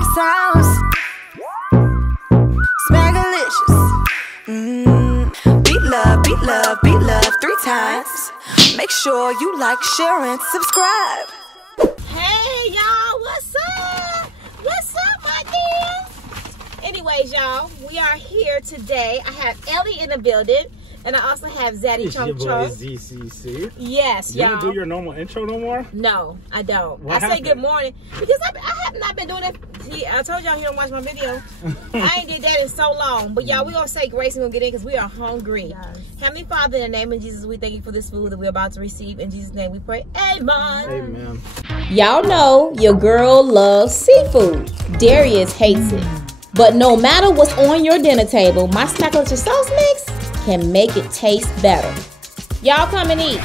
got sounds. Smackalicious. Beat love, beat love, beat love 3 times. Make sure you like, share, and subscribe. Hey y'all, what's up? What's up, my dears? Anyways, y'all, we are here today. I have Ellie in the building, and I also have Zaddy Chunk Chunk. ZCC. Yes, y'all. You don't do your normal intro no more? No, I don't. What say good morning because I have not been doing that. See, I told y'all you don't watch my video. I ain't did that in so long. But y'all, we're going to say grace and we'll get in because we are hungry. Yes. Heavenly Father, in the name of Jesus, we thank you for this food that we're about to receive. In Jesus' name we pray. Amen. Amen. Y'all know your girl loves seafood. Darius hates it. But no matter what's on your dinner table, my Smackalicious Sauce mix can make it taste better. Y'all come and eat.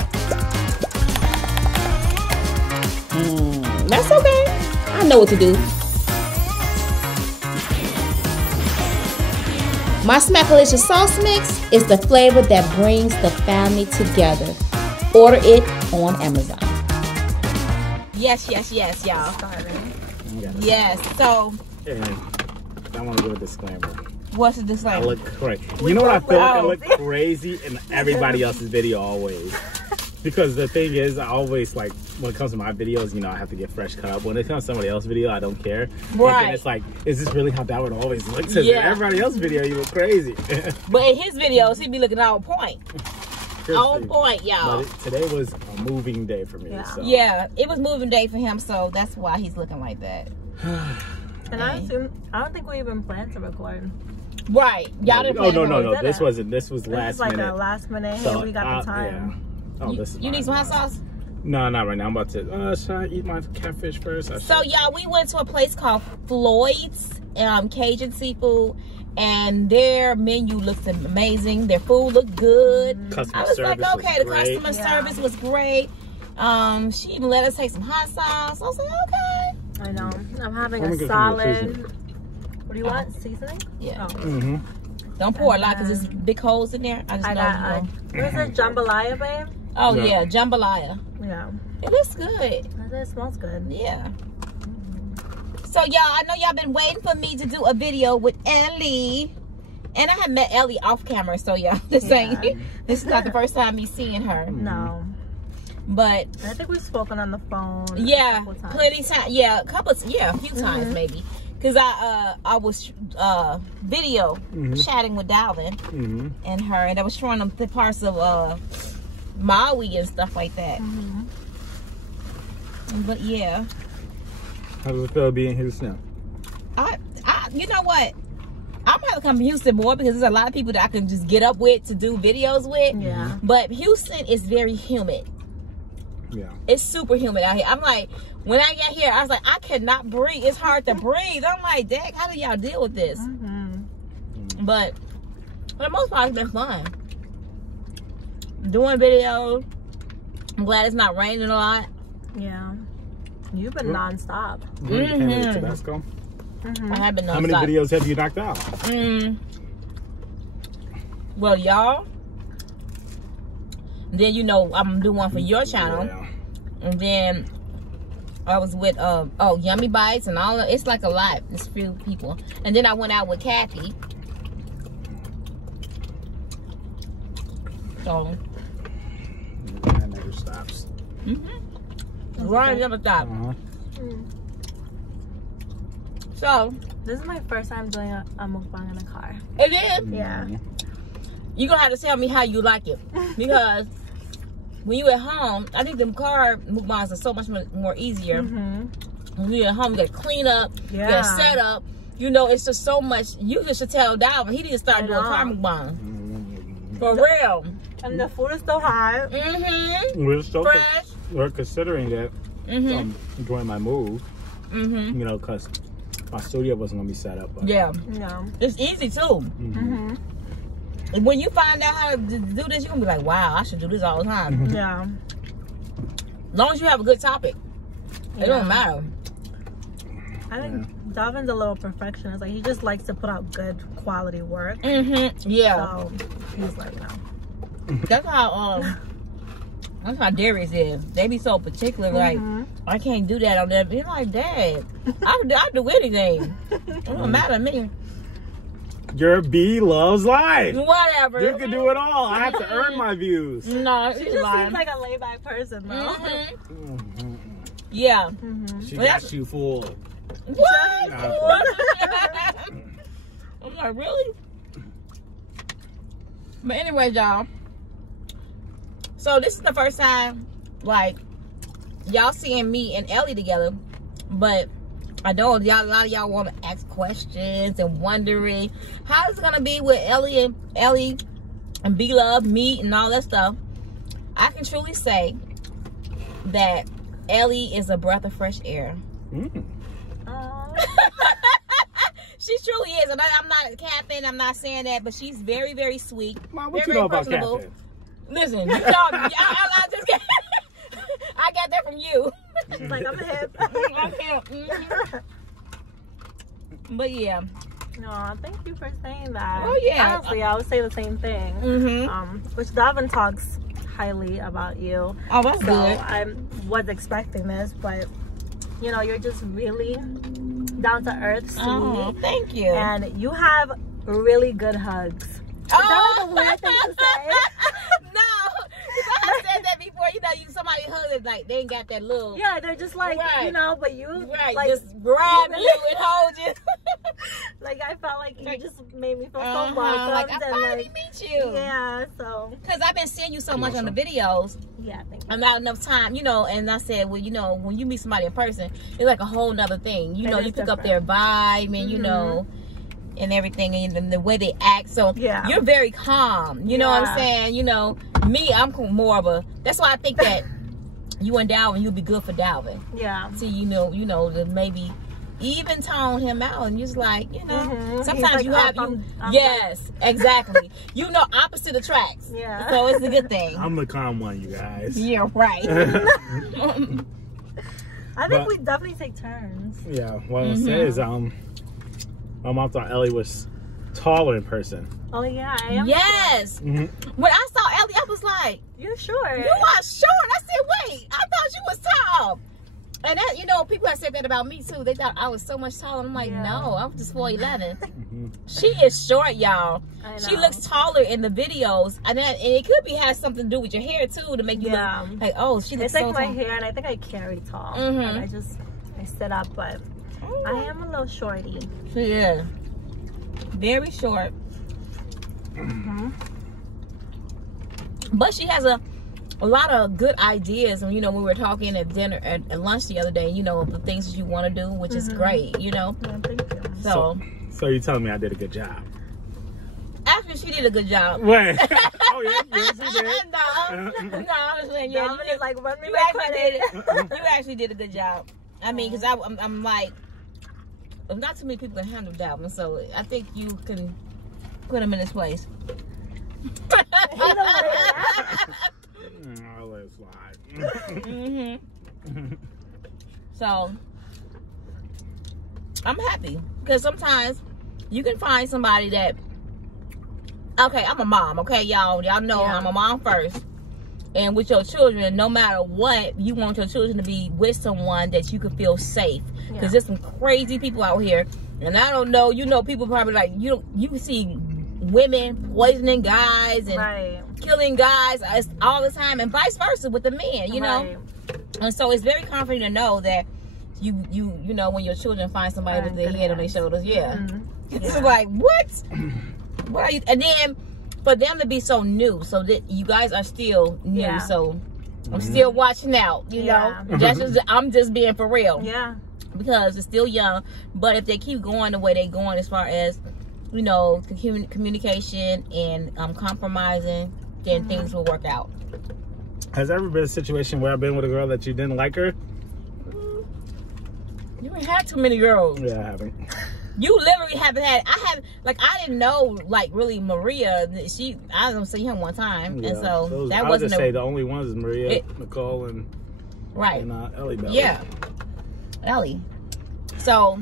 That's okay. I know what to do. My Smackalicious Sauce mix is the flavor that brings the family together. Order it on Amazon. Yes, y'all. Yes, so... I want to give a disclaimer. What's the disclaimer? I look crazy. You know what I feel like? I look crazy in everybody else's video always. Because the thing is, I always, like, when it comes to my videos, you know, I have to get fresh cut up. When it comes to somebody else's video, I don't care. Right. But then it's like, is this really how Dalvin always looks? Yeah. Everybody else's video, you look crazy. But in his videos, he be looking on point. On point, y'all. Today was a moving day for me. Yeah. So. Yeah, it was moving day for him, so that's why he's looking like that. And I don't think we even planned to record. Right. Y'all didn't plan to record. No. This was last minute. Like a last minute. So, we got the time. Yeah. Oh, this is you need some hot sauce? No, not right now. I'm about to. Should I eat my catfish first? So, y'all, we went to a place called Floyd's, Cajun Seafood, and their menu looks amazing. Their food looked good. Customer I was service like, okay, the great. customer service was great. She even let us take some hot sauce. I was like, okay. I know. I'm having a solid. What do you want? Seasoning? Yeah. Oh. Don't pour a lot because there's big holes in there. I got what is it? Jambalaya, babe? Oh, yeah. Jambalaya. Yeah. It looks good. It smells good. Yeah. So, y'all, I know y'all been waiting for me to do a video with Ellie. And I have met Ellie off camera, so y'all, this is not the first time me seeing her. No. But I think we've spoken on the phone. Yeah, plenty time. Yeah, a few times maybe. Cause I was video chatting with Dalvin and her, and I was showing them the parts of Maui and stuff like that. But yeah. How does it feel being in Houston? You know what? I'm gonna come to Houston more because there's a lot of people that I can just get up with to do videos with. Yeah. But Houston is very humid. Yeah. It's super humid out here. I'm like, when I get here, I was like, I cannot breathe. It's hard to breathe. I'm like, Dad, how do y'all deal with this? But for the most part, it's been fun. Doing videos. I'm glad it's not raining a lot. Yeah. You've been nonstop. You came with Tabasco? I have been nonstop. How many videos have you knocked out? Well, y'all. Then, you know, I'm doing one for your channel. Yeah. And then I was with, Yummy Bites and all of, it's like a lot. It's a few people. And then I went out with Kathy. So. That never stops. Right, never stop. So. This is my first time doing a mukbang in a car. It is? Yeah. You're going to have to tell me how you like it. Because when you at home, I think them car mukbangs are so much more easier. When you're at home, you got to clean up, you got to set up. You know, it's just so much. You just should tell Dalvin he needs to start doing car mukbang. For real. And the food is so hot. We're still fresh. We're considering it during my move. You know, because my studio wasn't going to be set up. But. Yeah. No. It's easy too. When you find out how to do this, you're going to be like, wow, I should do this all the time. Yeah. As long as you have a good topic. It don't matter. I think Dalvin's a little perfectionist. Like, he just likes to put out good quality work. Yeah. So he's like, no. That's how That's how Darius is. They be so particular, like, I can't do that on that. You're like, Dad, I'll do anything. It don't matter to me. Your bee loves life. Whatever. You can do it all. I have to earn my views. No, She just seems like a laid back person, though. Yeah. She got you fooled. What? Nah, I'm like, really? But anyway, y'all. So this is the first time, like, y'all seeing me and Ellie together. But I know a lot of y'all want to ask questions and wondering how it's gonna be with Ellie and B-Love meet and all that stuff. I can truly say that Ellie is a breath of fresh air. She truly is, and I'm not capping. I'm not saying that, but she's very, very sweet. Mom, what very, you know very about personable. capping? Listen, you talk, I just get, I got that from you. She's like, I'm hip. I'm hip. But yeah. No, thank you for saying that. Oh yeah. Honestly, I would say the same thing. Which Dalvin talks highly about you. Oh, that's so good. I was expecting this, but you know, you're just really down to earth, sweet. Oh, thank you. And you have really good hugs. Is that like a weird thing to say? No, because I said that before. You know, somebody hugs like they ain't got that little. Yeah, they're just like, you know, but you like just grab you and hold you. Like I felt like you just made me feel so welcome. Like I and finally meet you. Yeah, so because I've been seeing you so much on the videos. Yeah, thank you. I'm not enough time, you know. And I said, well, you know, when you meet somebody in person, it's like a whole nother thing. You know, you pick up their vibe and you know. And everything and the way they act, so you're very calm, you know what I'm saying. You know me, I'm more of a, that's why I think that you and Dalvin, you'll be good for Dalvin. See, you know to maybe even tone him out and just like, you know, sometimes you have yes, exactly. You know, opposite attracts. So it's a good thing. I'm the calm one, you guys. Yeah, right. I think we definitely take turns. Yeah, what I was saying is my mom thought Ellie was taller in person. Oh yeah, I am. Yes. When I saw Ellie, I was like, "You're short. You are short." I said, "Wait, I thought you was tall." And that, you know, people have said that about me too. They thought I was so much taller. I'm like, no, I'm just 4'11". She is short, y'all. She looks taller in the videos, and it could be has something to do with your hair too, to make you look like, oh, she looks so tall. It's like my hair, and I think I carry tall. Like I sit up, but I am a little shorty. She is very short. But she has a lot of good ideas. And you know, we were talking at dinner at lunch the other day, you know, the things that you want to do, which is great, you know. Yeah, thank you. So you're telling me I did a good job? Actually, she did a good job. Wait. Oh yeah, yes, she did. No, I was saying, yeah, you like run me you my actually credit. did. You actually did a good job. I mean, because I'm like, not too many people can handle Dalvin, so I think you can put him in his place. I'll let it slide. So I'm happy because sometimes you can find somebody that, okay, I'm a mom, okay, y'all know I'm a mom first. And with your children, no matter what, you want your children to be with someone that you can feel safe. Because there's some crazy people out here. And I don't know, you know, people probably like, you see women poisoning guys and killing guys all the time, and vice versa with the men, you know. And so it's very comforting to know that you know, when your children find somebody with their head on their shoulders, it's like, what are you? And then for them to be so new, so that you guys are still new, so I'm still watching out, you know. That's just, I'm just being for real, because it's still young. But if they keep going the way they're going, as far as, you know, communication and compromising, then things will work out. Has there ever been a situation where I've been with a girl that you didn't like her? You ain't had too many girls. Yeah, I haven't. You literally haven't had. I didn't know, like, really Maria. I don't see him one time, and so that wasn't. I would say the only ones is Maria, Nicole, and Ellie. Yeah, Ellie. So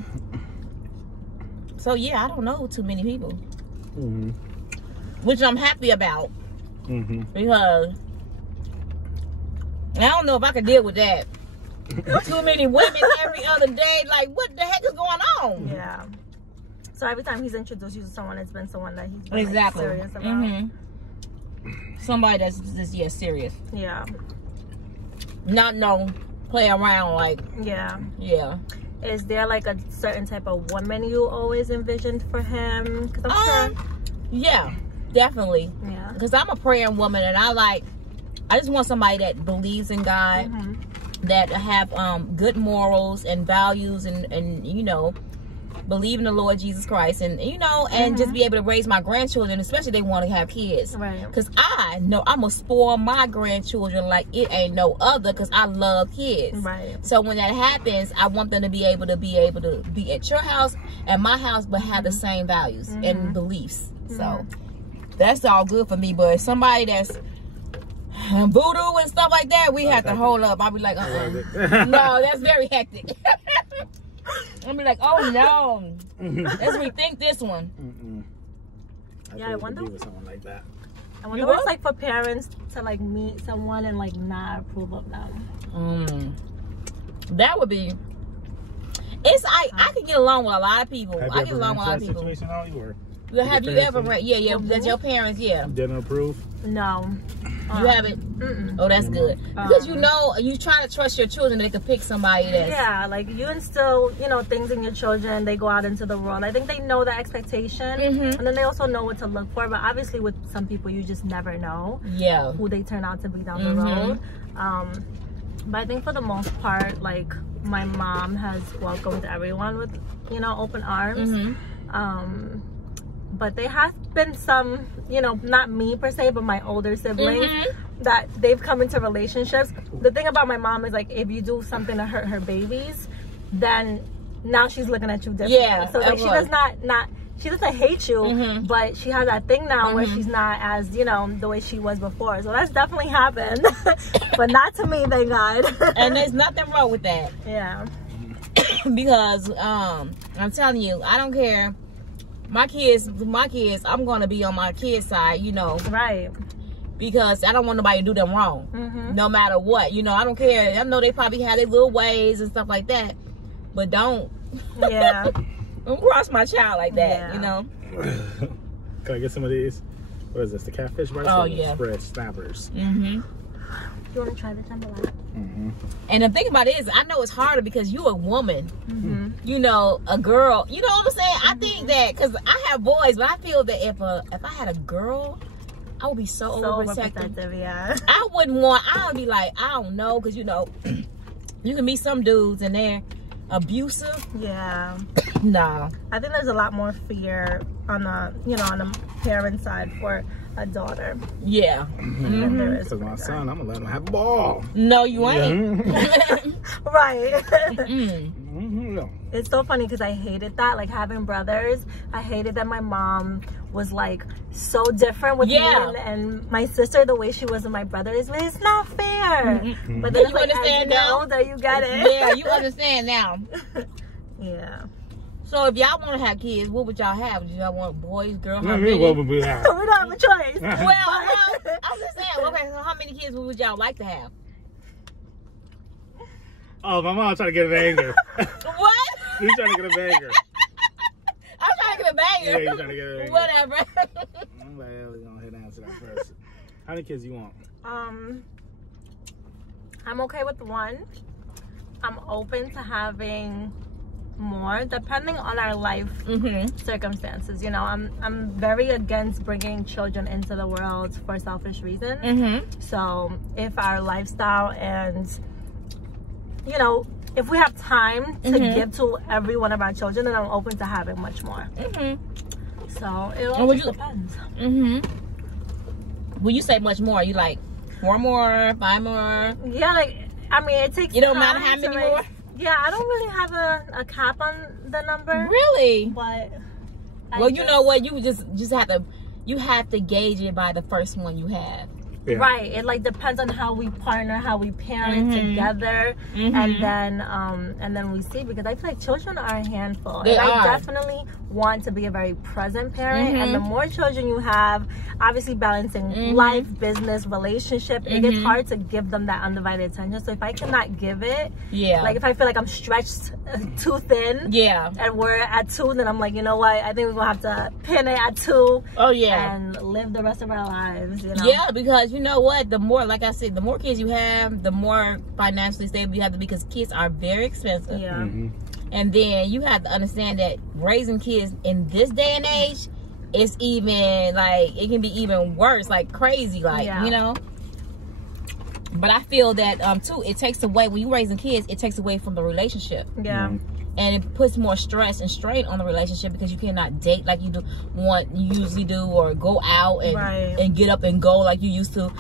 yeah, I don't know too many people, which I'm happy about, because I don't know if I could deal with that. Too many women every other day. Like, what the heck is going on? Yeah. So every time he's introduced you to someone, it's been someone that he's been Exactly. like, serious about. Somebody that's just serious. Yeah. Not no play around like. Yeah. Yeah. Is there like a certain type of woman you always envisioned for him? Cause I'm sure. Yeah, definitely. Yeah. Because I'm a praying woman, and I just want somebody that believes in God, that have good morals and values, and you know, believe in the Lord Jesus Christ, and you know, and just be able to raise my grandchildren, especially if they want to have kids. Right. Because I know I'm gonna spoil my grandchildren like it ain't no other, because I love kids. Right. So when that happens, I want them to be able to be at your house and my house, but have the same values and beliefs. So that's all good for me. But somebody that's voodoo and stuff like that, we have to hold up. I'll be like, no, that's very hectic. I'll be like, oh no, let's rethink this one. Yeah, I wonder. With someone like that. I wonder what it's like for parents to like meet someone and like not approve of them. That would be. I can get along with a lot of people. I get along with a lot of people. Situation how you were? Have you ever read? Yeah, that your parents, didn't approve? No. You haven't? Oh, that's good. Because you know, you try to trust your children that they can pick somebody that's... Yeah, like you instill, you know, things in your children, they go out into the world. I think they know the expectation, and then they also know what to look for. But obviously with some people, you just never know who they turn out to be down the road. But I think for the most part, like my mom has welcomed everyone with, you know, open arms. But there has been some, you know, not me per se, but my older siblings that they've come into relationships. The thing about my mom is like, if you do something to hurt her babies, then now she's looking at you differently. Yeah, so like she does not she doesn't hate you, but she has that thing now where she's not as, you know, the way she was before. So that's definitely happened, but not to me, thank God. And there's nothing wrong with that. Yeah. Because I'm telling you, I don't care. My kids, I'm gonna be on my kids' side, you know. Right. Because I don't want nobody to do them wrong, no matter what. You know, I don't care. I know they probably have their little ways and stuff like that, but don't. Yeah. Don't cross my child like that, you know. Can I get some of these? What is this? The catfish rice? Oh, or the yeah. spread snappers. You want to try the jambalaya? And the thing about it is, I know it's harder because you're a woman. You know, a girl. You know what I'm saying? I think that because I have boys, but I feel that if I had a girl, I would be so overprotective. Yeah. I wouldn't want. I would be like, I don't know, because you know, you can meet some dudes and they're abusive. Yeah. Nah. I think there's a lot more fear on the, you know, on the parent side for a daughter. Yeah. Than there is Because for my a son, I'm gonna let him have a ball. No, you ain't. Right. No. It's so funny because I hated that, like having brothers. I hated that my mom was like so different with me and my sister, the way she was with my brothers. But it's not fair. But then you like, understand as you get now? older, you get it. Yeah, you understand now. Yeah. So if y'all want to have kids, what would y'all have? Do y'all want boys, girls? How many? What would we have? We don't have a choice. Well, I'm just saying. Okay, so how many kids would y'all like to have? Oh, my mom trying to get a banger. What? She's trying to get a banger. I'm trying to get a banger. Yeah, you're trying to get a banger. Whatever. I'm like, yeah, we're gonna head down to that first. How many kids you want? I'm okay with one. I'm open to having more depending on our life circumstances. You know, I'm very against bringing children into the world for selfish reasons. So if our lifestyle and, you know, if we have time to give to every one of our children, then I'm open to having much more. So it all just depends. When you say much more, you like 4 more, 5 more? Yeah, like, I mean, it takes. You don't matter how many more? Yeah, I don't really have a cap on the number. Really? But well, you know what? You just have to. You have to gauge it by the first one you have. Yeah. Right. It like depends on how we partner, how we parent together, and then we see, because I feel like children are a handful. They are. I definitely want to be a very present parent, and the more children you have, obviously balancing life, business, relationship, it gets hard to give them that undivided attention. So if I cannot give it, like if I feel like I'm stretched too thin, and we're at 2, then I'm like, you know what? I think we're gonna have to pin it at 2. Oh yeah. And live the rest of our lives. You know? Yeah, because you know what? The more, like I said, the more kids you have, the more financially stable you have to be, because kids are very expensive. Yeah. And then you have to understand that raising kids in this day and age, it's even like, it can be even worse, like crazy, like, you know. But I feel that too, it takes away, when you're raising kids, it takes away from the relationship. Yeah. And it puts more stress and strain on the relationship, because you cannot date like you usually do, or go out and get up and go like you used to.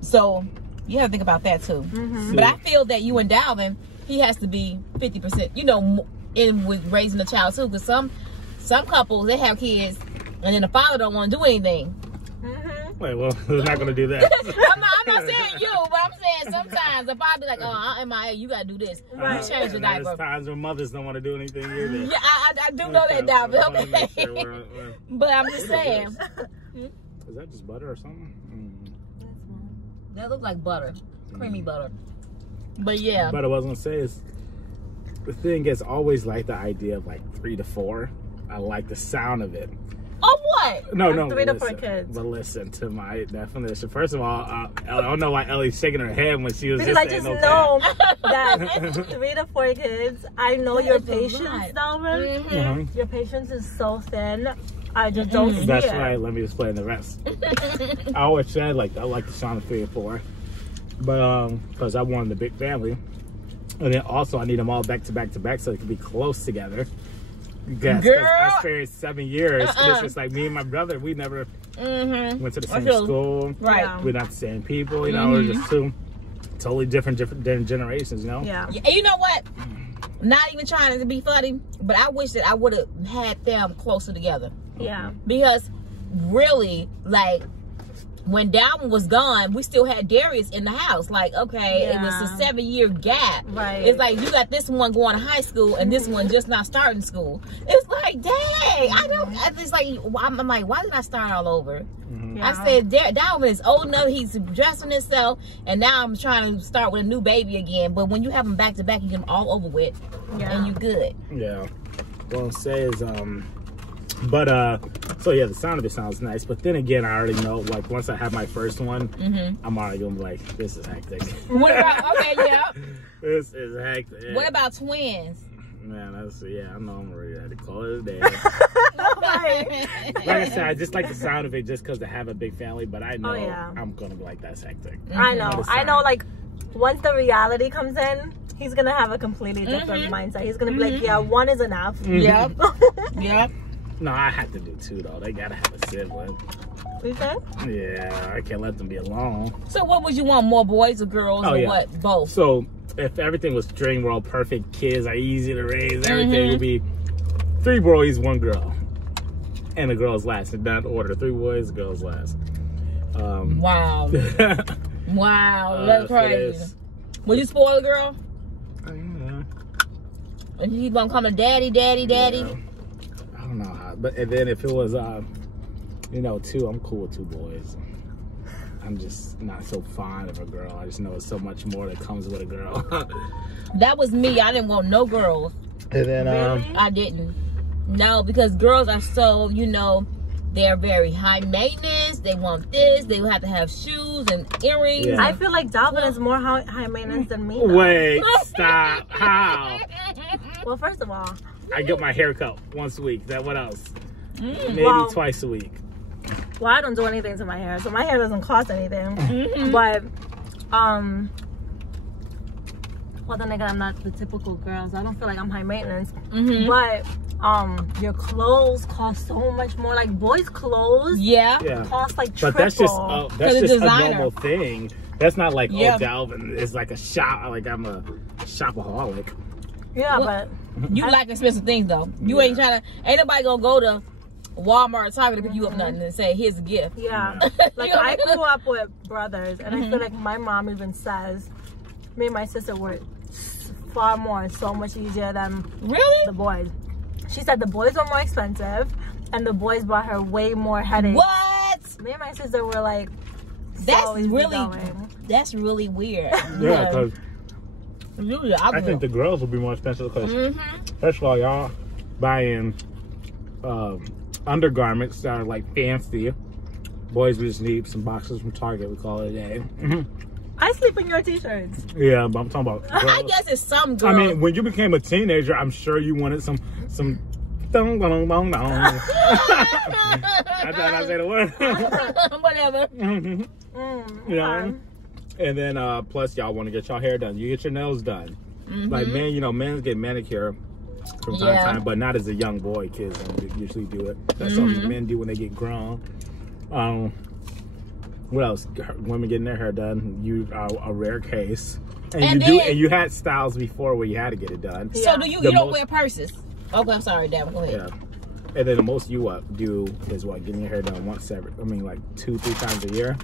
So you have to think about that too. But I feel that you and Dalvin, he has to be 50%, you know, in with raising a child too, because some couples, they have kids and then the father don't want to do anything. Wait, well, we're not gonna do that. I'm not saying you, but I'm saying sometimes the father be like, oh, MIA, you gotta do this. You change the diaper. There's times when mothers don't want to do anything either. Yeah, I do know that, Dalvin. Okay. But I'm just saying. Is that just butter or something? That looks like butter, creamy butter. But yeah. But what I was gonna say is, the thing is, always like the idea of like 3 to 4. I like the sound of it. Oh, what? No. 3 to 4 kids. But listen to my definition. First of all, I don't know why Ellie's shaking her head when she was because just I just saying know that 3 to 4 kids. I know your patience, Dalvin. Your patience is so thin. I just don't see That's it. right. Let me explain the rest. I always said like I like the sound of 3 or 4, but because I wanted a big family, and then also I need them all back to back to back so they can be close together. Yes, girl, I experienced 7 years. And it's just like me and my brother. We never went to the same school. Right. We're not the same people. You know, we're just 2 totally different generations. You know. Yeah. And you know what? Not even trying to be funny, but I wish that I would have had them closer together. Yeah. Because really, like, when Dalvin was gone, we still had Darius in the house. Like, okay, it was a 7-year gap. Right. It's like you got this one going to high school and this one just not starting school. It's like, dang, it's like, I'm like, why did I start all over? Yeah. I said, Dalvin is old enough, he's dressing himself, and now I'm trying to start with a new baby again. But when you have them back to back, you get them all over with, and you good. Yeah. What I'll say is, so yeah, the sound of it sounds nice, but then again, I already know, like, once I have my first one, I'm already gonna be like, this is hectic. What about, okay, yeah. This is hectic. What about twins? Man, I know I'm ready to call it a day. Like I said, I just like the sound of it just because to have a big family, but I know I'm gonna be like, that's hectic. I know, like, once the reality comes in, he's gonna have a completely different mindset. He's gonna be like, yeah, 1 is enough. Yep. Yep. No, I have to do 2 though. They gotta have a sibling. You think? Yeah, I can't let them be alone. So what would you want, more boys or girls, or what? Both? So if everything was dream world perfect, kids are easy to raise, everything would be 3 boys, 1 girl. And the girls last. In that order. 3 boys, girls last. Wow. Wow, that's crazy. Would you spoil a girl? And you keep on calling daddy, daddy, daddy? Yeah. I don't know how, but and then if it was, 2, I'm cool with 2 boys. I'm just not so fond of a girl. I just know it's so much more that comes with a girl. That was me. I didn't want no girls. And then, I didn't. No, because girls are so, they're very high maintenance. They want this. They have to have shoes and earrings. Yeah. I feel like Dalvin is more high maintenance than me. Though. Wait, stop. How? Well, first of all, I get my hair cut once a week. What else? Maybe twice a week. Well, I don't do anything to my hair, so my hair doesn't cost anything. But, well, then again, I'm not the typical girl, so I don't feel like I'm high maintenance. But, your clothes cost so much more. Like, boys' clothes cost like triple. But that's just a normal thing. That's not like, Dalvin is like a shop. Like, I'm a shopaholic. Yeah, but you like expensive things though. You ain't nobody gonna go to Walmart or Target to pick you up nothing and say, here's a gift. Yeah. Like, I grew up with brothers, and I feel like my mom even says, me and my sister were far more, so much easier than the boys. She said the boys were more expensive, and the boys brought her way more headaches. What? Me and my sister were like, that's really weird. Yeah, because I think the girls will be more expensive because, first of all, y'all buying undergarments that are like fancy. Boys, we just need some boxes from Target. We call it a day. I sleep in your t-shirts. Yeah, but I'm talking about girls. I guess it's some girls. I mean, when you became a teenager, I'm sure you wanted some dong dong dong dong. I thought I said a word. Whatever. Yeah. And then plus y'all want to get y'all hair done. You get your nails done. Like men, you know, men get manicure from time to time, but not as a young boy. Kids don't usually do it. That's something men do when they get grown. What else? Women getting their hair done. You are a rare case. And you had styles before where you had to get it done. Yeah. So you don't wear purses? Okay, I'm sorry, Dad. Go ahead. Yeah. And then the most you do is getting your hair done once every, like 2-3 times a year.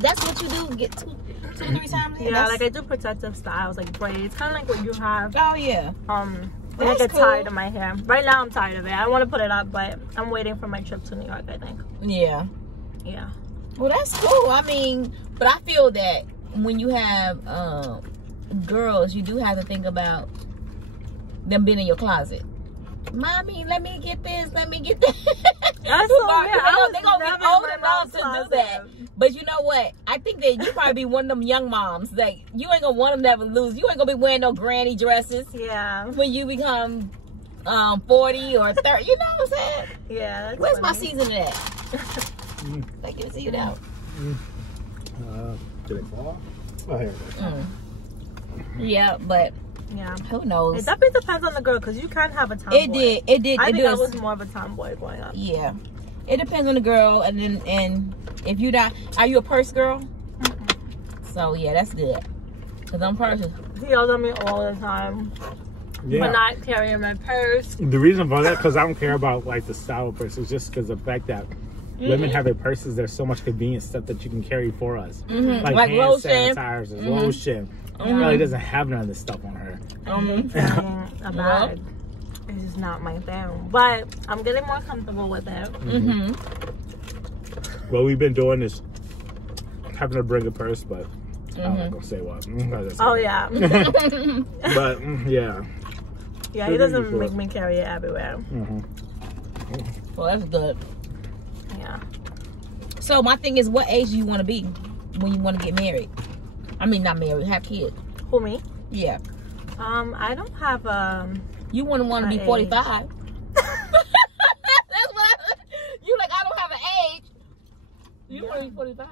That's what you do? Get 2-3 times a year? Yeah, like I do protective styles, like braids, kind of like what you have. Oh yeah. When I get tired of my hair. Right now I'm tired of it. I want to put it up, but I'm waiting for my trip to New York, I think. Yeah. Yeah. Well, that's cool. I mean, but I feel that when you have girls, you do have to think about them being in your closet. Mommy, let me get this, let me get that. That's so weird. They're going to be old enough to do that. But you know what? I think that you probably be one of them young moms. Like, you ain't going to want them to never lose. You ain't going to be wearing no granny dresses. Yeah. When you become 40 or 30. You know what I'm saying? Yeah. That's Where's funny. my season at? Like, you see it out. Did it fall? Oh, here it goes. Yeah, but... Yeah. Who knows? It definitely depends on the girl because you can have a tomboy. It did. I think I was more of a tomboy growing up. Yeah. It depends on the girl, and if you not, are you a purse girl? So yeah, that's good. Cause I'm purses. He yells at me all the time. Yeah. For not carrying my purse. The reason for that, because I don't care about like the style of purses, just because of the fact that women have their purses. There's so much convenient stuff that you can carry for us, like hand lotion, sanitizers, lotion. Really doesn't have none of this stuff on her. I hate carrying a bag. It's just not my thing. But I'm getting more comfortable with it. Well, we've been doing this, having to bring a purse, but I'm not gonna say what. Oh yeah. But yeah. Yeah, he doesn't make me carry it everywhere. Well, that's good. Yeah. So my thing is, what age do you want to be when you want to get married? I mean, not married, have kids. Who, me? Yeah. I don't have You wouldn't want to be 45. That's what you like. I don't have an age. You want to be 45.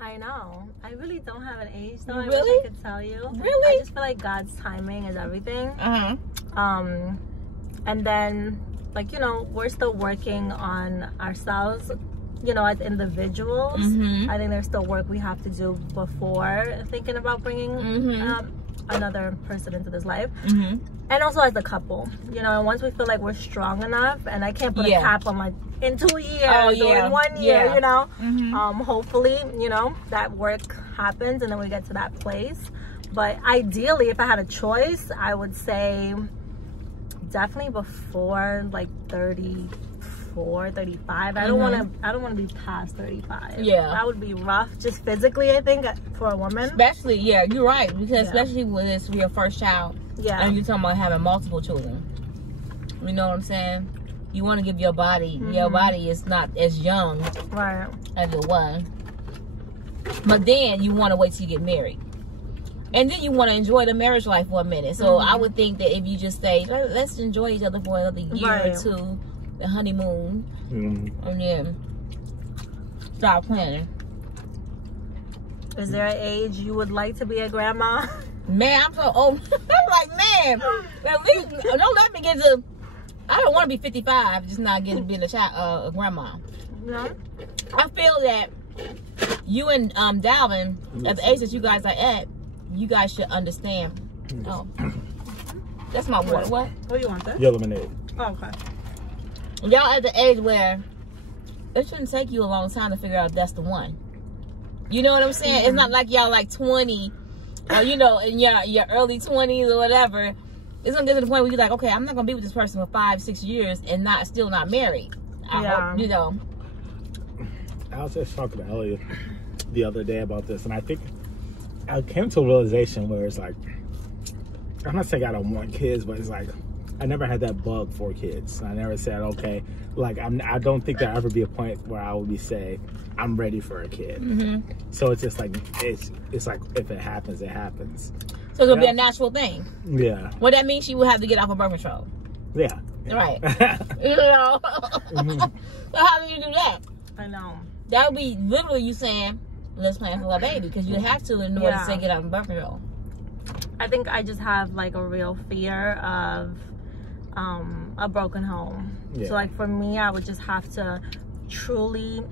I know. I really don't have an age though. Really? I wish I could tell you. Really? I just feel like God's timing is everything. And then, like, you know, we're still working on ourselves. You know, as individuals, I think there's still work we have to do before thinking about bringing another person into this life. And also as a couple, you know, and once we feel like we're strong enough, and I can't put a cap on like in 2 years or in 1 year, you know, hopefully, you know, that work happens and then we get to that place. But ideally, if I had a choice, I would say definitely before like 34, 35. I don't want to be past 35. Yeah, that would be rough, just physically, I think, for a woman. Especially, yeah, you're right, because especially when it's your first child. Yeah. And you're talking about having multiple children. You know what I'm saying? You want to give your body, your body is not as young as it was. But then you want to wait till you get married. And then you want to enjoy the marriage life for a minute. So I would think that if you just say, let's enjoy each other for another year or two, the honeymoon, and then start planning. Is there an age you would like to be a grandma? Man, I'm so old. I'm like, man, at least don't let me get to. I don't want to be 55, just not getting being a grandma. No. I feel that you and Dalvin, at the age that you guys are at, you guys should understand. Oh, that's my water. What? What do you want? That? Your lemonade. Oh, okay. y'all at the age where it shouldn't take you a long time to figure out if that's the one. You know what I'm saying? It's not like y'all like 20 or, you know, in your early 20s or whatever. It's gonna get to the point where you're like, okay, I'm not gonna be with this person for 5-6 years and still not married. I hope, you know. I was just talking to Ellie the other day about this, and I think I came to a realization where it's like, I'm not saying I don't want kids, but it's like I never had that bug for kids. I never said, okay, like I don't think there'll ever be a point where I would be say I'm ready for a kid. So it's just like it's like if it happens, it happens. So it's gonna be a natural thing. Yeah. Well, that means she would have to get off of birth control. Yeah. Right. You know. So how do you do that? I know. That would be literally you saying, let's plan for a baby, because you have to in order to say get out of birth control. I think I just have like a real fear of a broken home. So like for me, I would just have to truly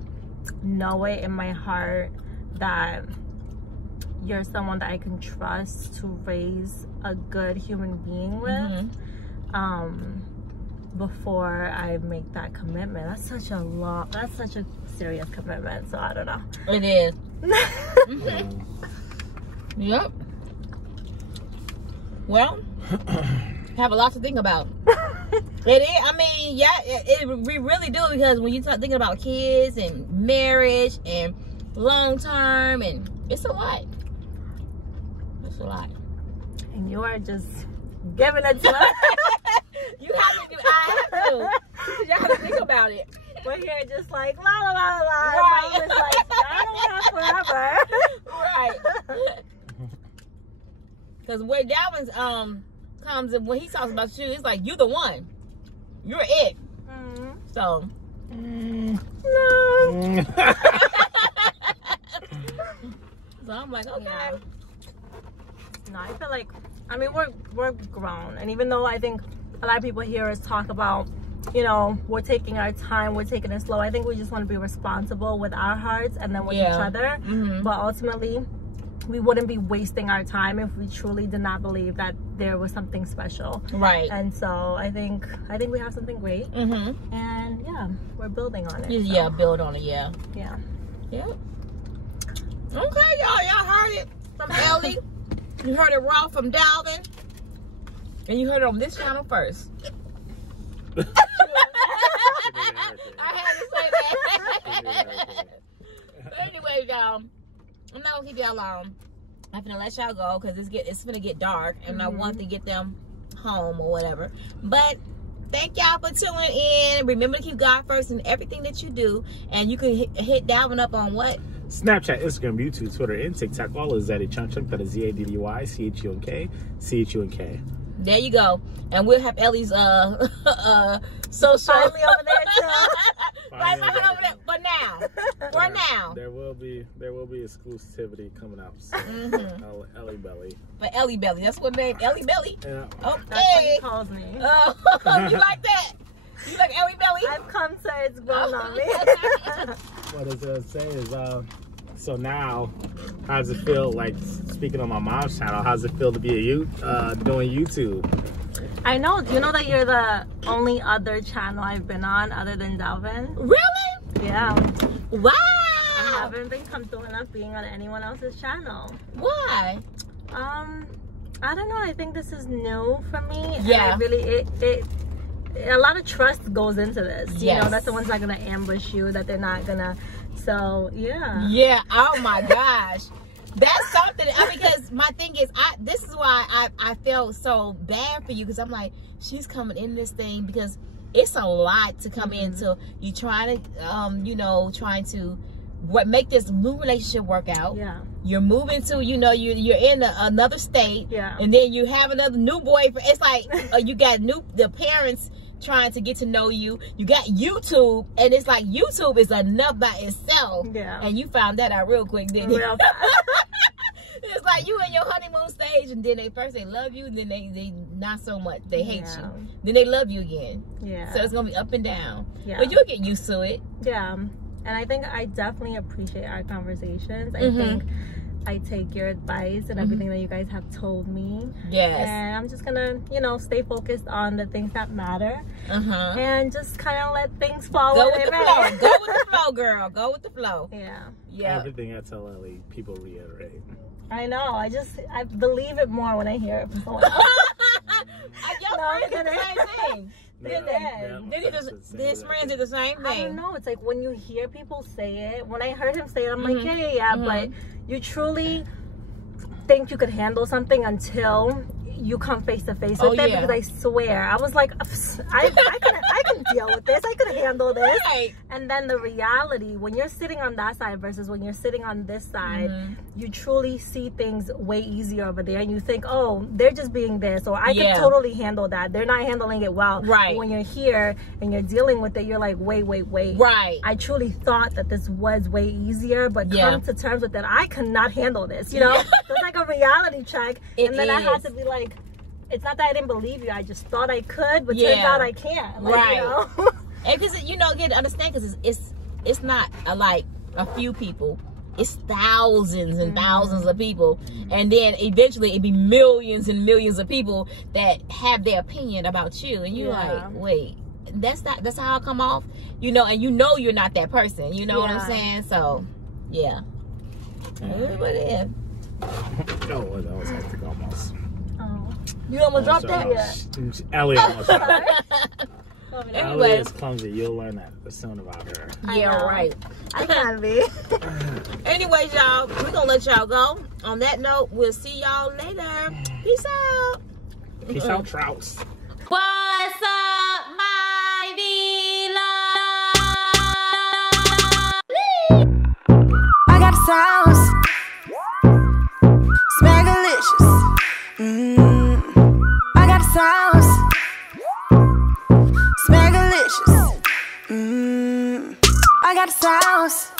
know it in my heart that you're someone that I can trust to raise a good human being with before I make that commitment. That's such a serious commitment, so I don't know. It is. Yep. Well, have a lot to think about. It is. I mean, yeah, we really do, because when you start thinking about kids and marriage and long term, and it's a lot. It's a lot. And you are just giving it to us. You have to. I have to. You have to think about it. We're here just like la la la la. Right. Mom is like, I don't want forever. Right. Because where Dalvin comes and when he talks about you, it's like you the one. You're it. So. No. So I'm like, okay. Yeah. No, I feel like, I mean, we're grown, and even though I think a lot of people hear us talk about, you know, we're taking our time, we're taking it slow, I think we just want to be responsible with our hearts and then with each other. But ultimately, we wouldn't be wasting our time if we truly did not believe that there was something special. Right. And so I think we have something great. And yeah, we're building on it. Yeah, build on it. Yeah. Yeah. Yep. Okay, y'all heard it from Ellie. You heard it raw from Dalvin. And you heard it on this channel first. I had to say that. But anyway, y'all, I'm not gonna keep y'all long. I'm gonna let y'all go because it's gonna get dark, and I want to get them home or whatever. But thank y'all for tuning in. Remember to keep God first in everything that you do, and you can hit Dalvin up on what? Snapchat, Instagram, YouTube, Twitter, and TikTok. All is Zaddy Chunk Chunk. That is ZADDY, CHUNK, CHUNK. There you go. And we'll have Ellie's social finally over there too. Right over there. For now. For now. There will be exclusivity coming up soon. Ellie Belly. For Ellie Belly. That's what name. Ellie Belly. Yeah. Okay. That's what he calls me. Oh, you like that? You like Ellie Belly? I've come to it's grown on me. What I was gonna say is so now, how does it feel, like, speaking on my mom's channel, how does it feel to be doing YouTube? I know. Do you know that you're the only other channel I've been on other than Dalvin? Really? Yeah. Wow. I haven't been comfortable enough being on anyone else's channel. Why? I don't know. I think this is new for me. Yeah. And I really, a lot of trust goes into this. You know, that someone's not gonna ambush you, that they're not gonna. So yeah. Yeah. Oh my gosh. That's something. Because my thing is, this is why I felt so bad for you, because I'm like, she's coming in this thing because it's a lot to come into. You trying to, trying to make this new relationship work out. Yeah. You're moving to, you're in another state. Yeah. And then you have another new boyfriend. It's like you got the parents trying to get to know you. You got YouTube, and it's like YouTube is enough by itself. Yeah. And you found that out real quick, didn't you? Real fast. It's like you in your honeymoon stage, and then they love you, and then they not so much. They hate you. Then they love you again. Yeah. So it's gonna be up and down. Yeah. But you'll get used to it. Yeah. And I think I definitely appreciate our conversations. I think I take your advice and everything that you guys have told me. Yes. And I'm just gonna, you know, stay focused on the things that matter. And just kind of let things fall. Go with the flow. Go with the flow, girl. Go with the flow. Yeah. Yeah. Everything I tell Ellie, people reiterate. I know. I believe it more when I hear it from someone else. Your friends did the same thing. His friends did the same thing. I don't know. It's like when you hear people say it. When I heard him say it, I'm like, yeah. But you truly think you could handle something until you come face to face with it. Because I swear, I was like, I can deal with this. I could handle this. Right. And then the reality, when you're sitting on that side versus when you're sitting on this side, you truly see things way easier over there. And you think, oh, they're just being this, or I could totally handle that. They're not handling it well. Right. But when you're here and you're dealing with it, you're like, wait. Right. I truly thought that this was way easier, but come to terms with that, I cannot handle this. You know, it's like a reality check. And then I had to be like, it's not that I didn't believe you. I just thought I could, but turns out I can't. Like, right. You know? And because, you know, get to understand, because it's not like a few people. It's thousands and thousands of people. And then eventually it'd be millions and millions of people that have their opinion about you. And you're like, wait, that's how I come off? You know, and you know you're not that person. You know what I'm saying? So, yeah. What is? Oh, that was hectic almost. You almost dropped that? Yeah. Ellie almost dropped it. Anyway, Ellie is clumsy. You'll learn that soon about her. Yeah, right. I can be. Anyways, y'all, we're going to let y'all go. On that note, we'll see y'all later. Peace out. Peace out, Trouts. What's up, my beloved? I got sounds. Smackalicious. I got sounds. Smackalicious. I got sounds.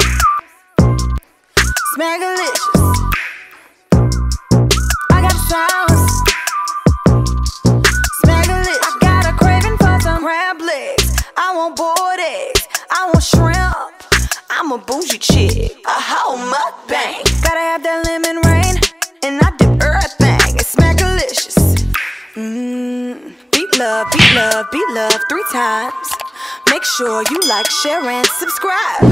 Smackalicious. I got sounds. Smackalicious. I got a craving for some crab legs. I want boiled eggs. I want shrimp. I'm a bougie chick. A whole mukbang. Gotta have that lemon rain. And I dip everything. It's smackalicious. Beat love, beat love, beat love 3 times. Make sure you like, share, and subscribe.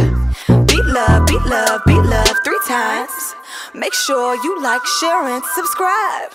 Beat love, beat love, beat love 3 times. Make sure you like, share, and subscribe.